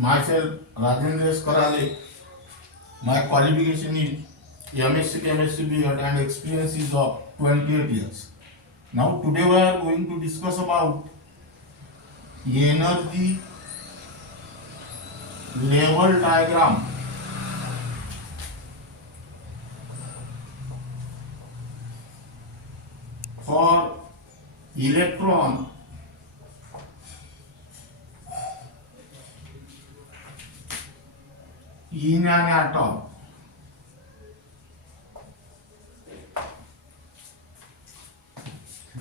Myself, Rajendra Karale. My qualification is MSc Chemistry B.Ed and experience is of 28 years. Now today we are going to discuss about energy level diagram for electron in an atom.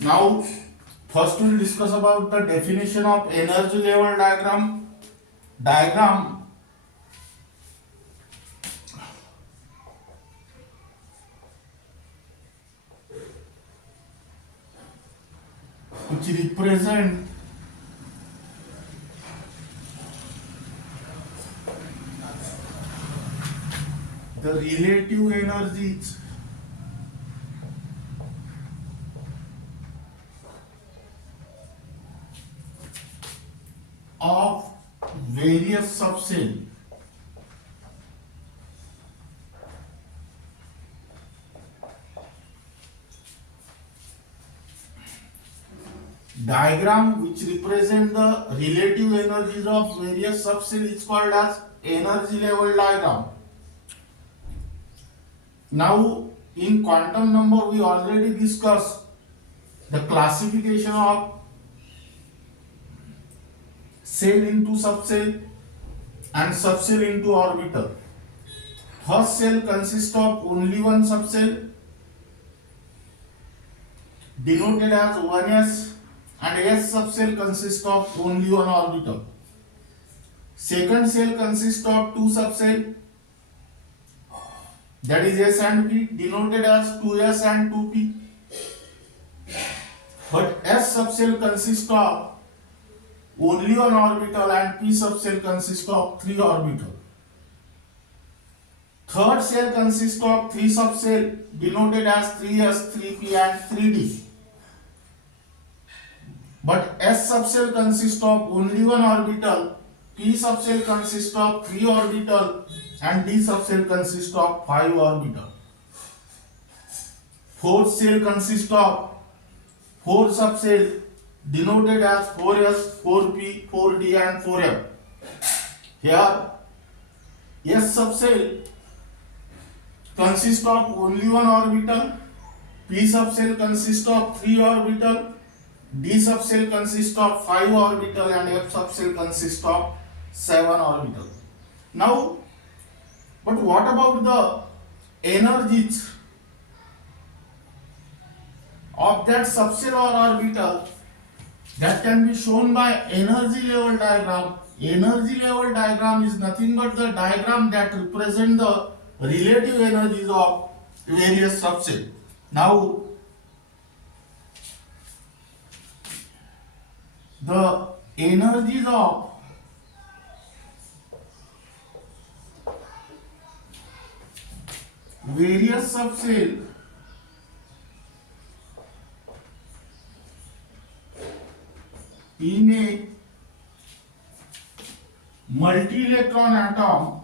Now first we will discuss about the definition of energy level diagram. Diagram which represent the relative energies of various subcells diagram which represent the relative energies of various subcells is called as energy level diagram. Now in quantum number we already discussed the classification of cell into subcell and subcell into orbital. First cell consists of only one subcell denoted as 1s, and S subcell consists of only one orbital. Second cell consists of two subcells, that is S and P, denoted as 2s and 2p. But S subcell consists of only one orbital and P subcell consists of three orbitals. Third cell consists of three subcells denoted as 3s, 3p and 3d. But S subcell consists of only one orbital, P subcell consists of three orbitals and D subcell consists of five orbitals. Fourth cell consists of four subcells denoted as 4s, 4p, 4d and 4f. Here S subcell consists of only one orbital, P subcell consists of three orbitals, D subcell consists of five orbitals and F subcell consists of seven orbitals. Now, but what about the energies of that subcell or orbital? That can be shown by energy level diagram. Energy level diagram is nothing but the diagram that represents the relative energies of various subcells. Now, the energies of various subcells in a multi-electron atom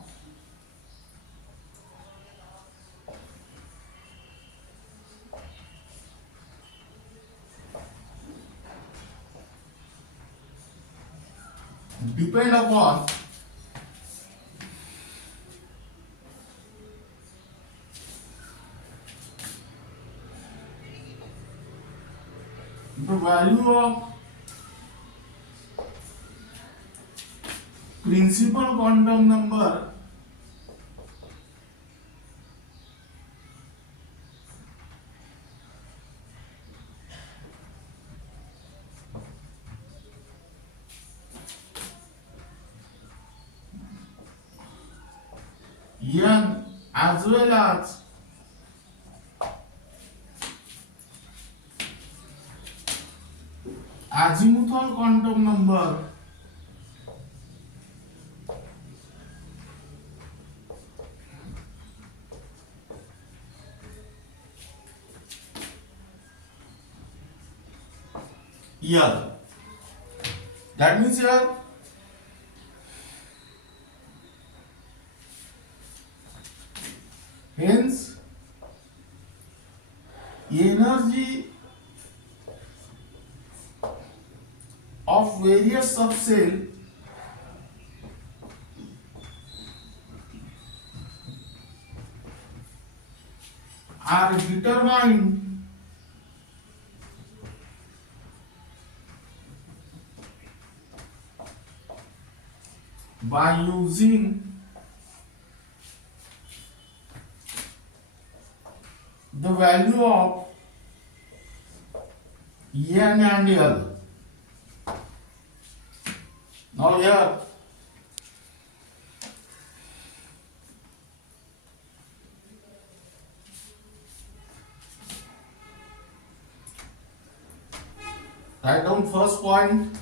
depend upon the value of principal quantum number N as well as azimuthal quantum number L. That means here energy of various subcell are determined by using the value of N and L. Now here write down first point.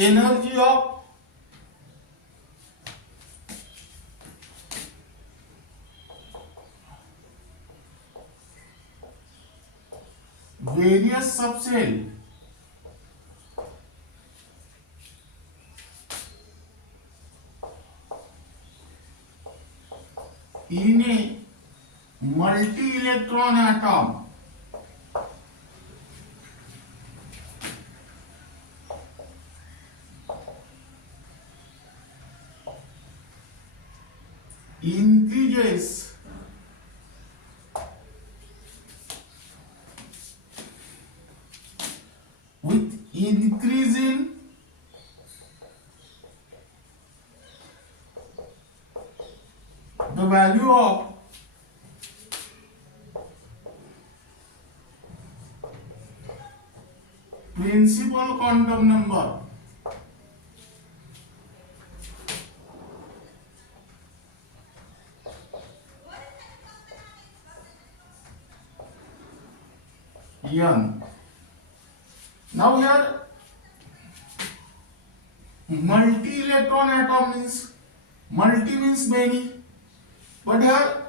Energy of various subcell in a multi-electron atom increases with increasing the value of principal quantum number N. Now here multi-electron atom means multi means many, but here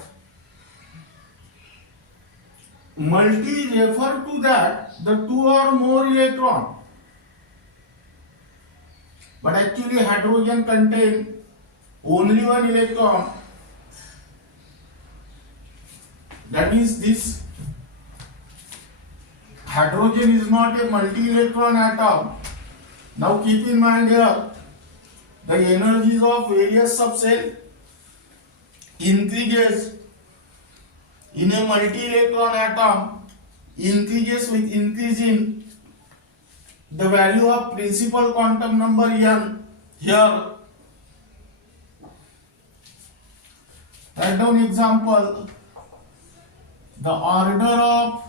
multi refer to that the two or more electron, but actually hydrogen contain only one electron. That means this hydrogen is not a multi-electron atom. Now keep in mind here the energies of various subcell increases in a multi-electron atom increases with increasing the value of principal quantum number N. Here write down example. The order of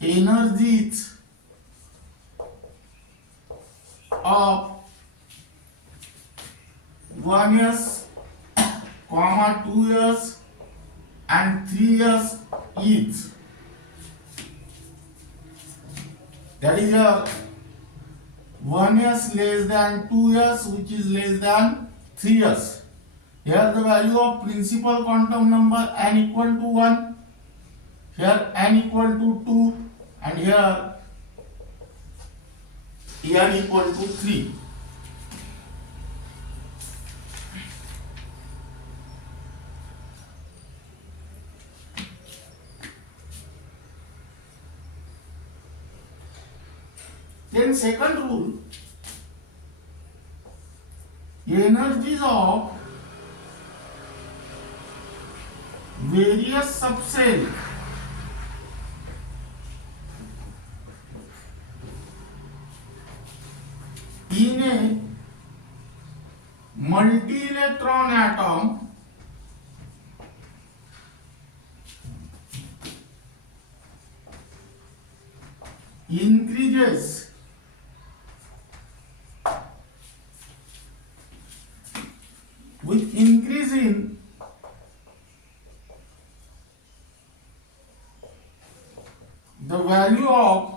energies of 1s, 2s and 3s each. That is your 1s less than 2s, which is less than 3s. Here the value of principal quantum number n equal to 1, here n equal to 2, and here n equal to 3. Then second rule, energies of various subcell in a multi-electron atom increases with increasing the value of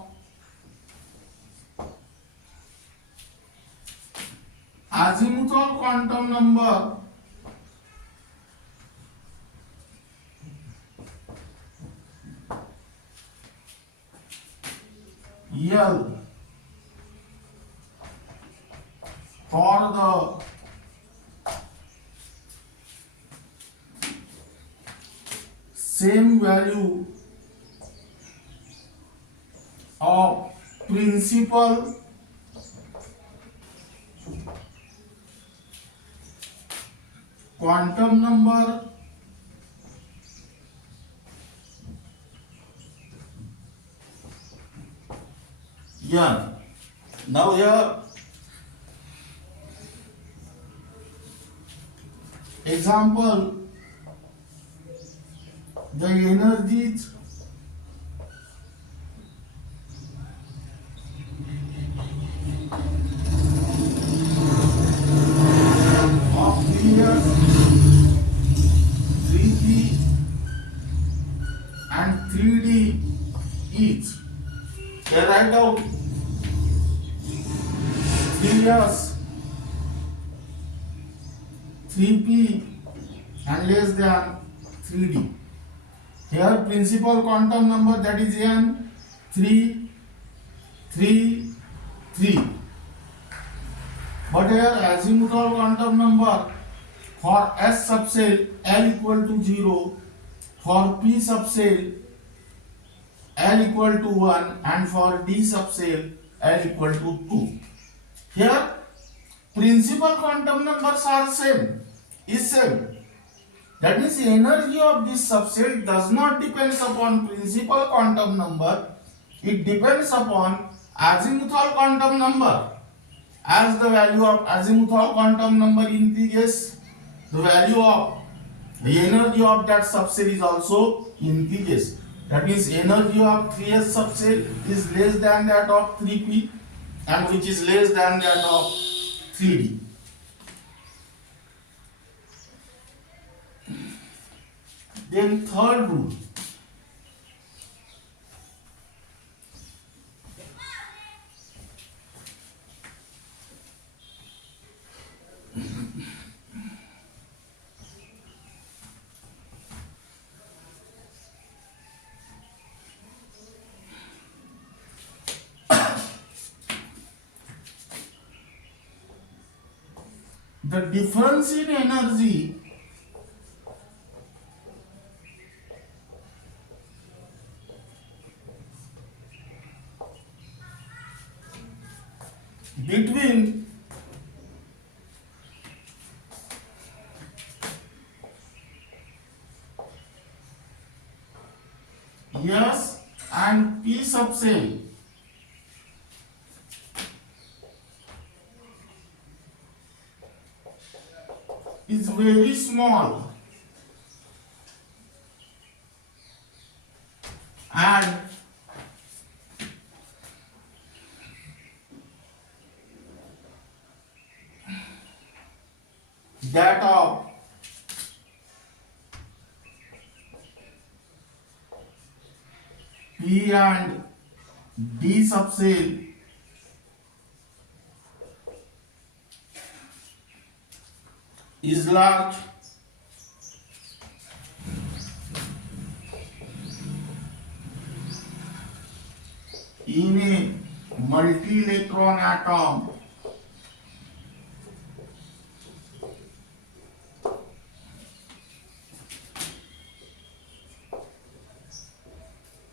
azimuthal quantum number L for the same value of principal quantum number N. Now here example, the energies of 3s, 3p and 3d each. Here write down 3s, 3p and less than 3d. Here principal quantum number, that is N, 3, 3, 3. But here azimuthal quantum number for S subcell L equal to 0, for P subcell L equal to 1 and for D subcell L equal to 2. Here principal quantum numbers are same. That means energy of this subcell does not depend upon principal quantum number. It depends upon azimuthal quantum number. As the value of azimuthal quantum number increases, the value of the energy of that subcell is also increases. That means energy of 3s subcell is less than that of 3p and which is less than that of 3d. Then third rule. The difference in energy between S and P subcell is very small and that of P and D subcell is large. In a multi-electron atom,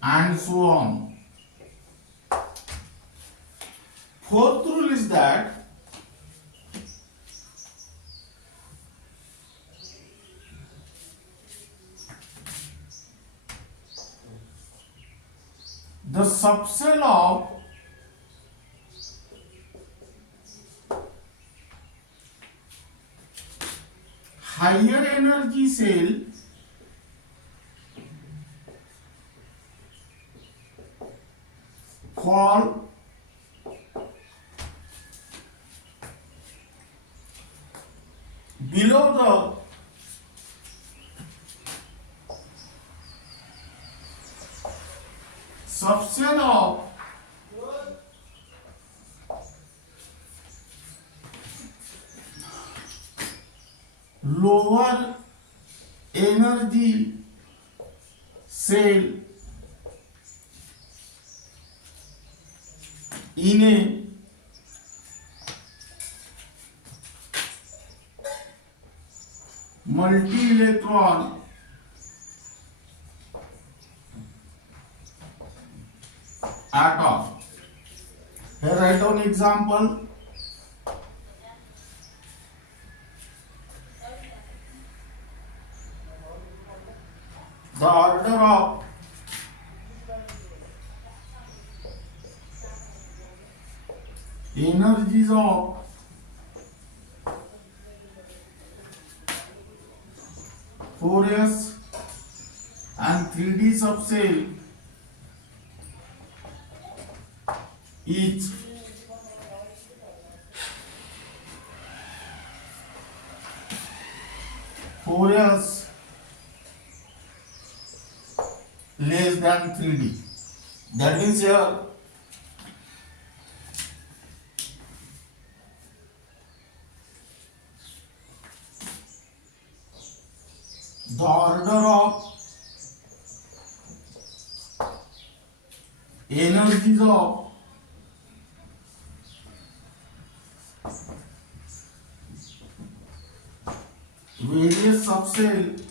and so on. Fourth rule is that the subcell of higher energy cell fall below the subcell of lower energy cell in a multi-electron atom. Here write down example. The order of energies of four-S and 3D subcell is four-S less than 3D. That means here the order of energies of various subcell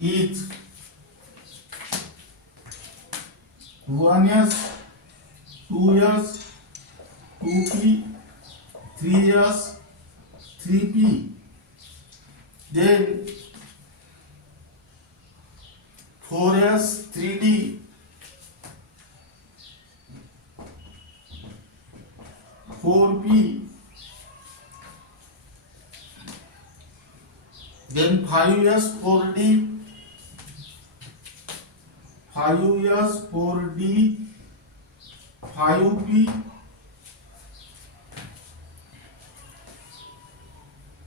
is 1s, 2s, 2p, 3s, 3p. Then 4s, 3d, 4p. Then 5s, 4d, 5s, 4d, 5p.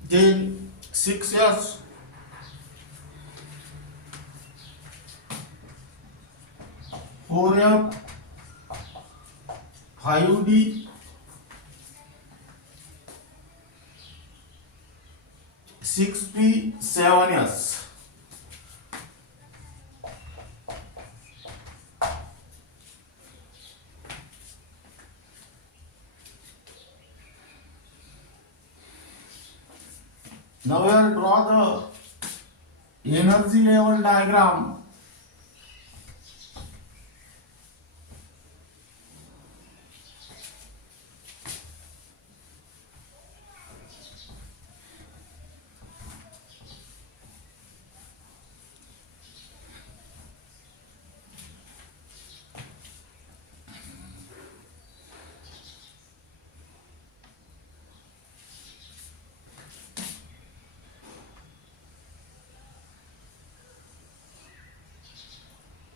Then 6s, 4f, 5d, 6p, 7s. Now here draw the energy level diagram.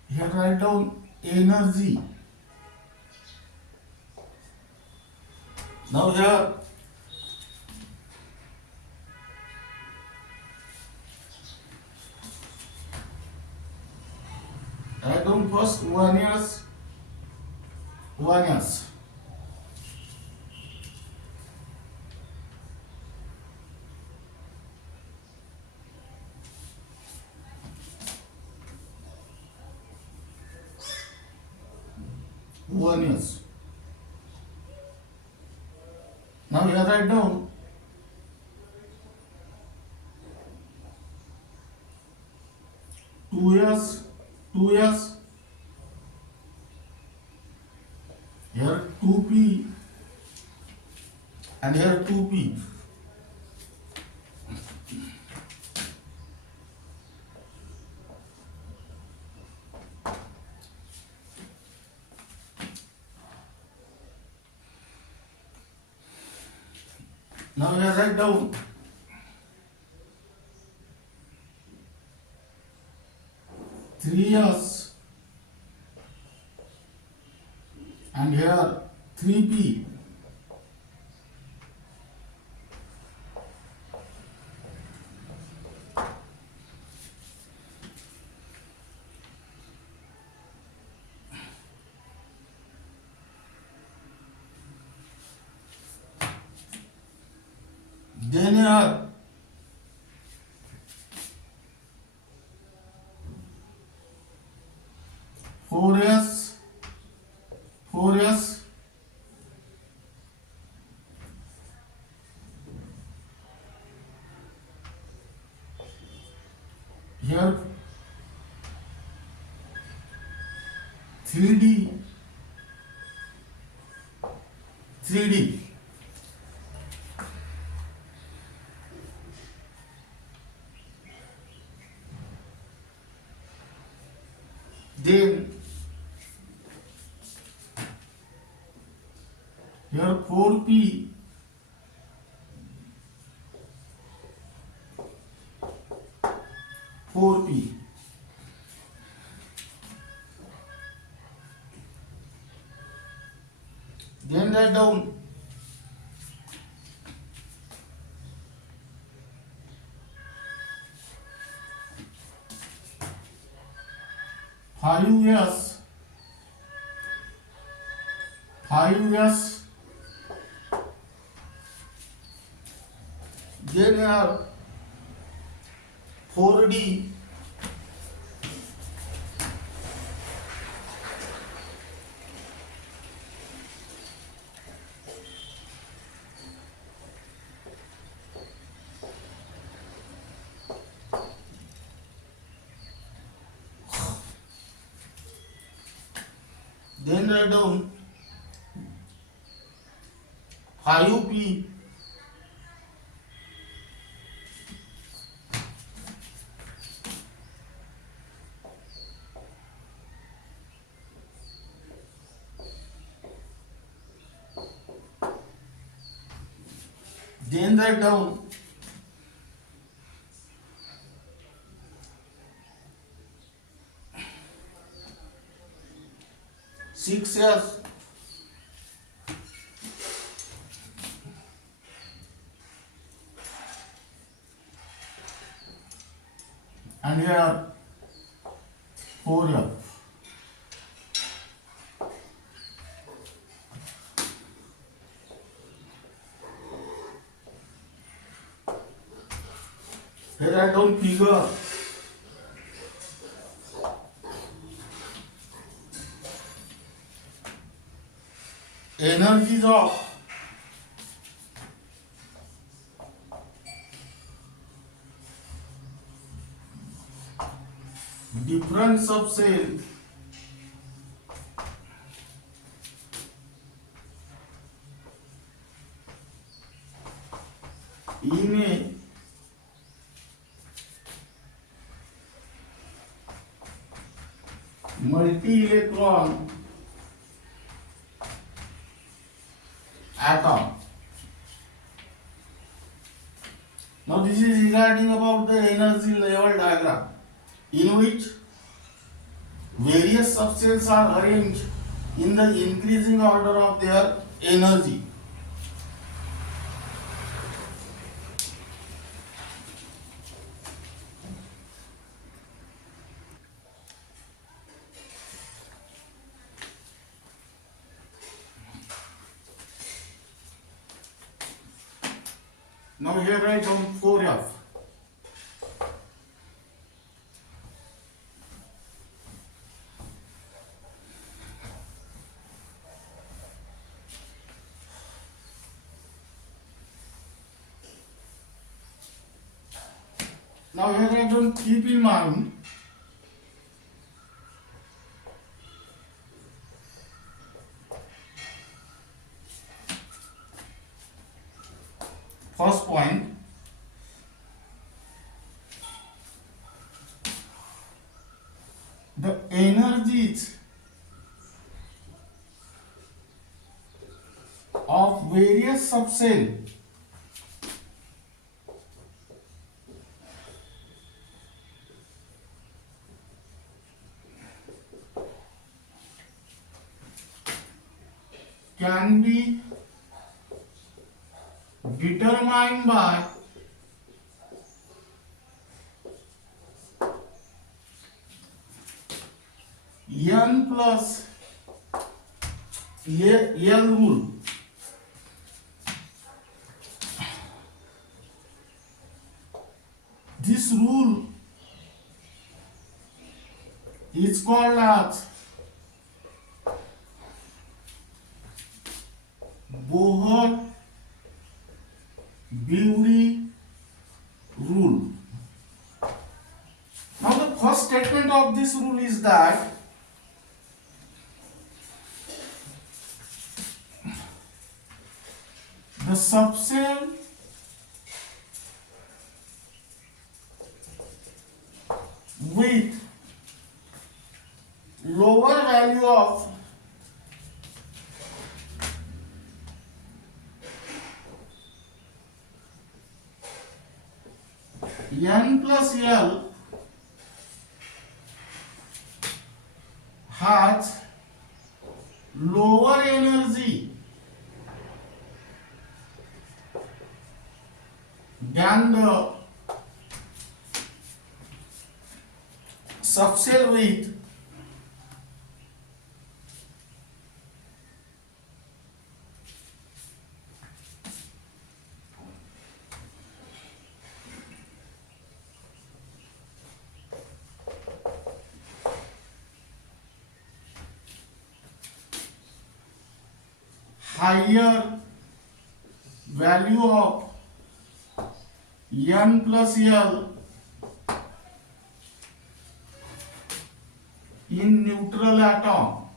Here write down energy. Now here write down first 1s, 1s. Now here write down 2s, 2s. Here 2p and here 2p. Now here write down 3s and here 3p. Then here 4s, 4s, here 3d, 3d, then here 4p, 4p, then write down 5s, 5s, then here 4d, then write down 5p, then write down 6s, and here 4f. Here I don't figure energies of different subcell in a multi-electron atom. Now this is regarding about the energy level diagram, in which various subcells are arranged in the increasing order of their energy. Now here write down 4f. Now here I don't keep in mind first point, the energies of various subcells can be determined by n plus L rule. rule is called as Bohr-Bury rule. Now the first statement of this rule is that the subcell with lower value of n plus L has lower energy than the subcell with higher value of n plus L in neutral atom.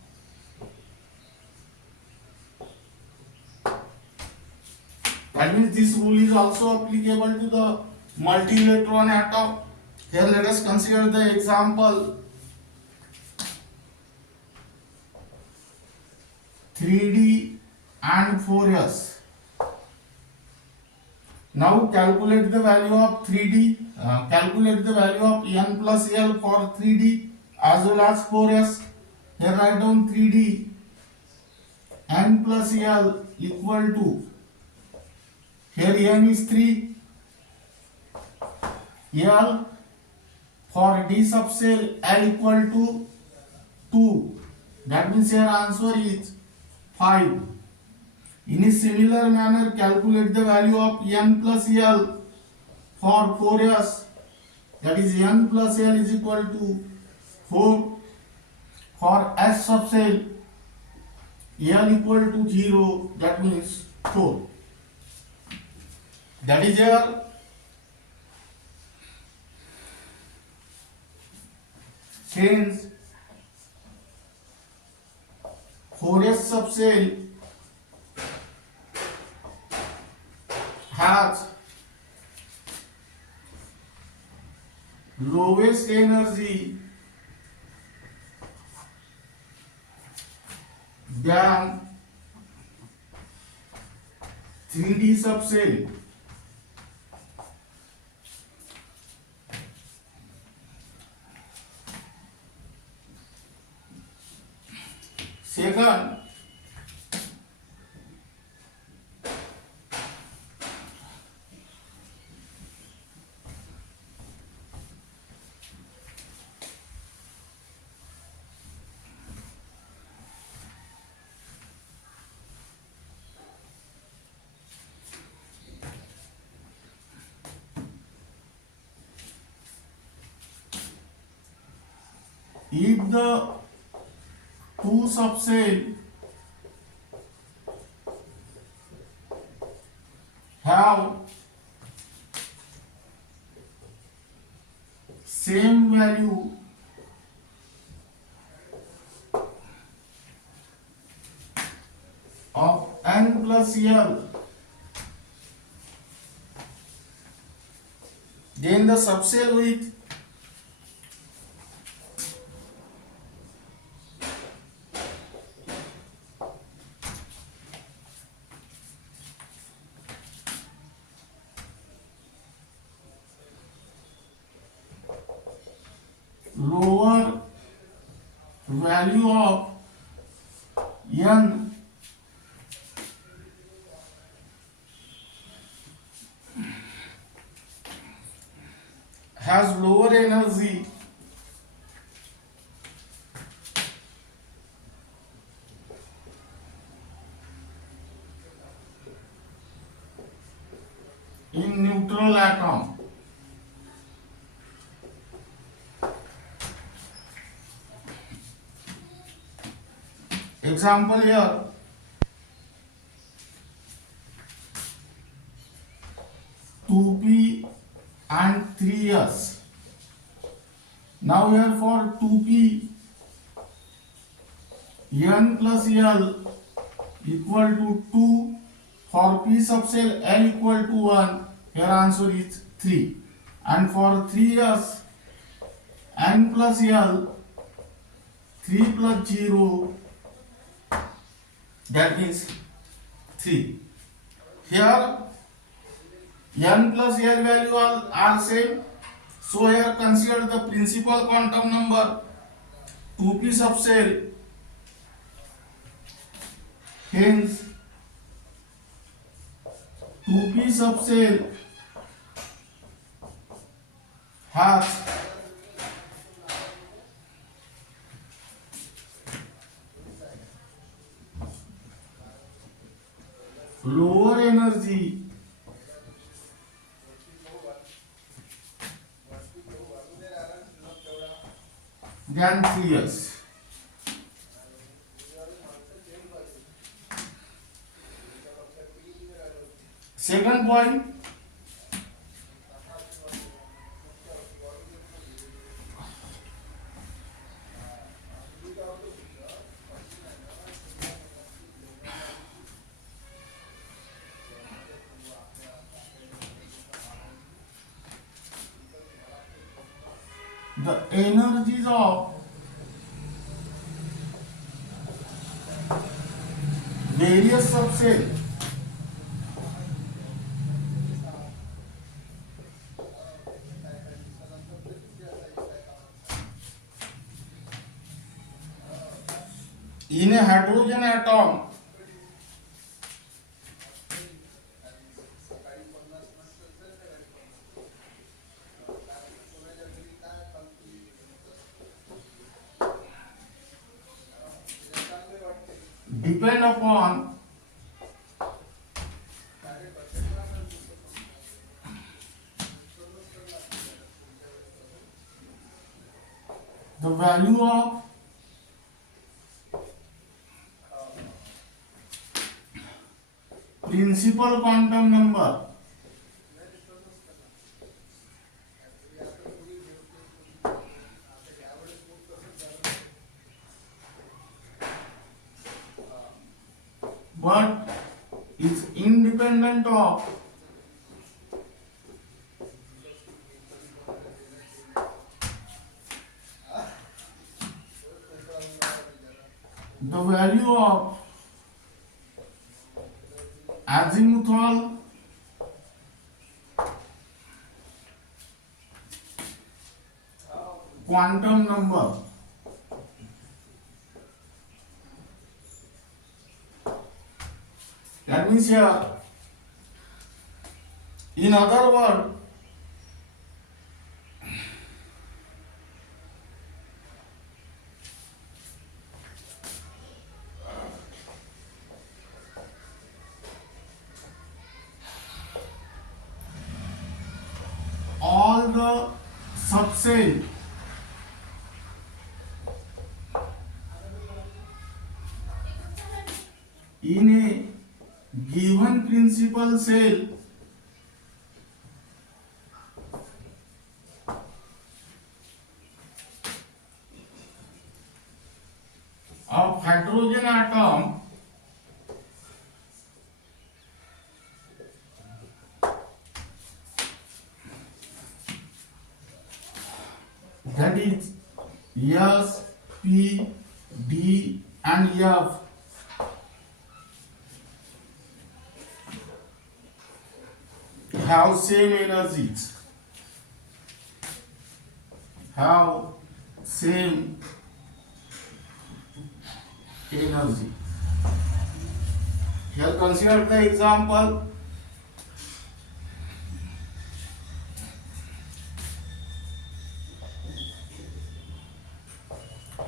That means this rule is also applicable to the multi-electron atom. Here let us consider the example 3D and 4s. Now calculate the value of 3D, calculate the value of n plus L for 3D as well as 4s. Here write down 3D, n plus L equal to, here n is 3, L for D subcell L equal to 2. That means your answer is 5. In a similar manner, calculate the value of n plus L for 4s. That is n plus L is equal to 4. For S subcell L equal to 0. That means 4. That is your hence 4s subcell has lowest energy than 3D subcell. Second, if the two subcell have same value of n plus L, then the subcell with lower value of n has lower energy in neutral atom. example here, 2p and 3s. Now here for 2p, n plus l equal to 2. For p subcell l equal to 1, here answer is 3. And for 3s, n plus l, 3 plus 0, that means 3. Here n plus l value are same. So here consider the principal quantum number 2p subcell. Hence 2p subcell has lower energy than 3s. Second point, the energies of various subcells in a hydrogen atom depend upon the value of principal quantum number but is independent of the value of azimuthal quantum number. That means here, in other words, all the subcell in a given principal cell of hydrogen atom that is S, P, D and F have same energies, have same energy. Here consider the example.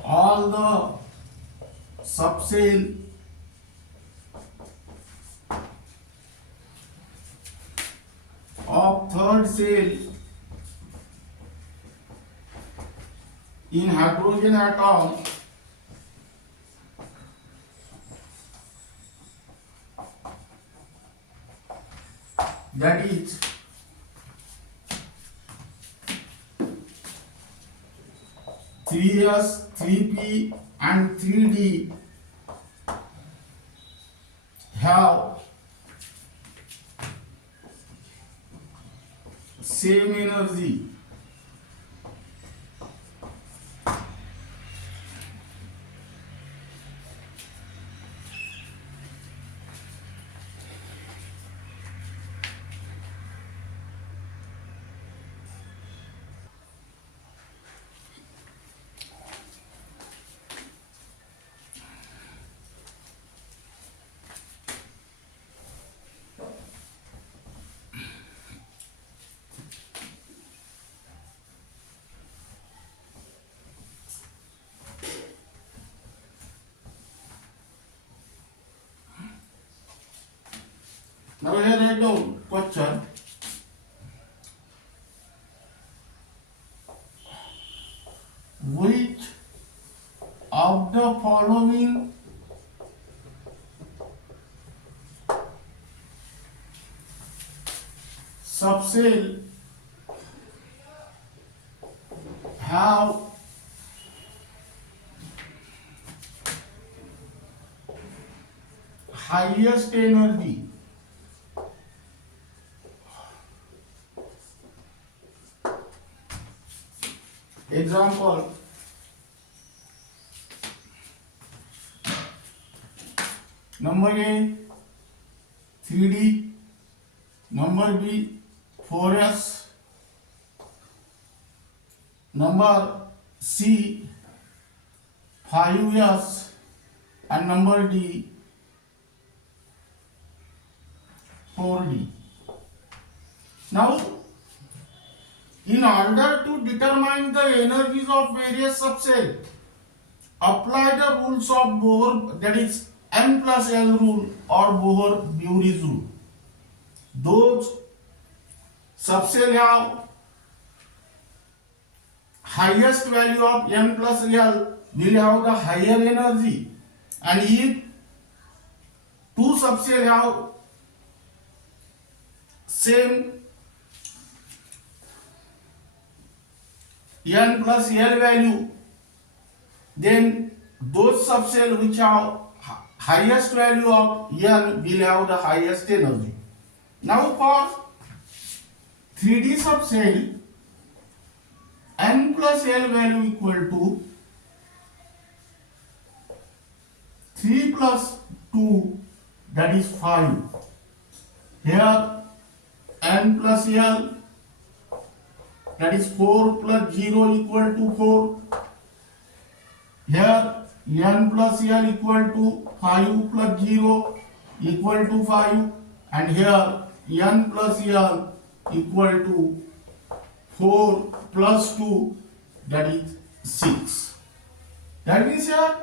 All the subcell of third cell in hydrogen atom that is 3s, 3p and 3d have same energy. Now here write down question. Which of the following subcell have highest energy? Example, number A 3D, number B 4s, number C 5s and number D 4D. Now, in order to determine the energies of various subcells, apply the rules of Bohr, that is N plus L rule or Bohr-Bury's rule. Those subcells have highest value of N plus L will have the higher energy, and if two subcells have same N plus L value, then those subcells which have highest value of N will have the highest energy. Now for 3D subcell, N plus L value equal to 3 plus 2, that is 5. Here N plus L, that is 4 plus 0 equal to 4. Here N plus L equal to 5 plus 0 equal to 5, and here N plus L equal to 4 plus 2, that is 6. That means here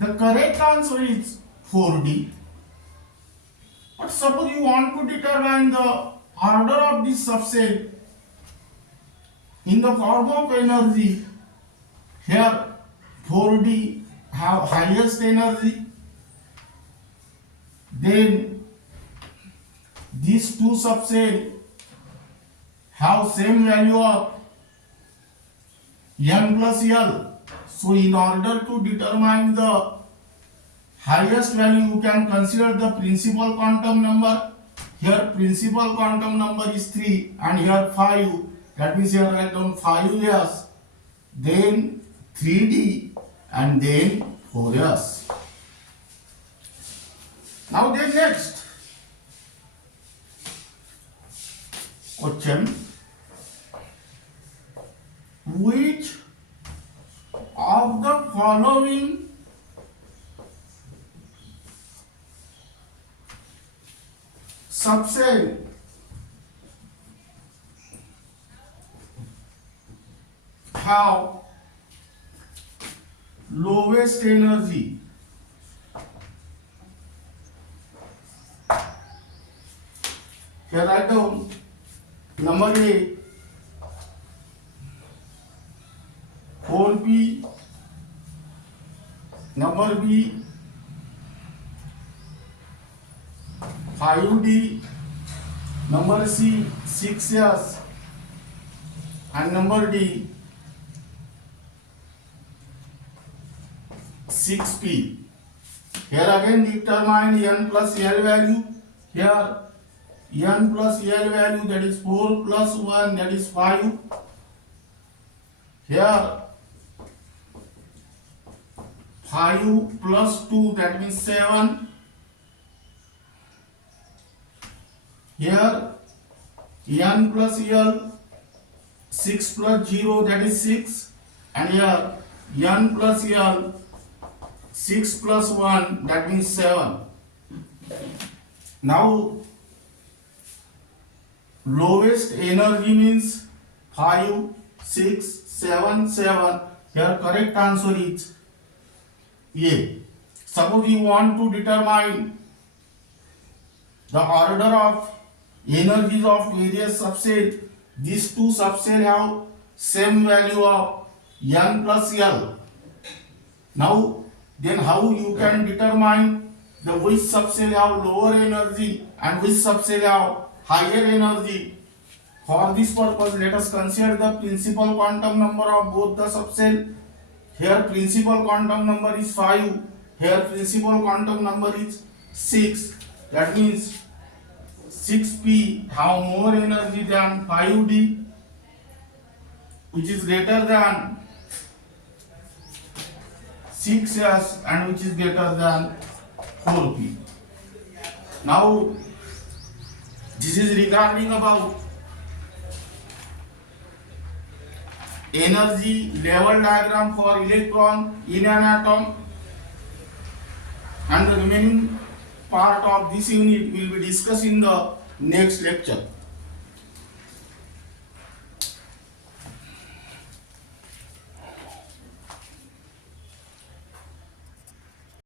the correct answer is 4D. But suppose you want to determine the order of this subcell in the form of energy, here 4D have highest energy, then these two subcells have same value of N plus L. So in order to determine the highest value, you can consider the principal quantum number. Here principal quantum number is 3 and here 5. That means here write down 5s, then 3D and then 4s. Now then next question. Which of the following subcell have lowest energy? Here write down number A 4p, number B 5d number C 6s, and number D 6p. Here again determine n plus l value. Here n plus l value, that is 4 plus 1, that is 5. Here 5 plus 2, that means 7. Here n plus l, 6 plus 0, that is 6. And here n plus l, 6 plus 1, that means 7. Now lowest energy means 5, 6, 7, 7. Here correct answer is A. Suppose you want to determine the order of energies of various subcell. These two subcell have same value of n plus l. Now then how you can determine the which subcell have lower energy and which subcell have higher energy? For this purpose, let us consider the principal quantum number of both the subcell. Here principal quantum number is 5. Here principal quantum number is 6. That means 6p have more energy than 5d, which is greater than 6s and which is greater than 4p. Now this is regarding about energy level diagram for electron in an atom, and the remaining part of this unit will be discussed in the next lecture.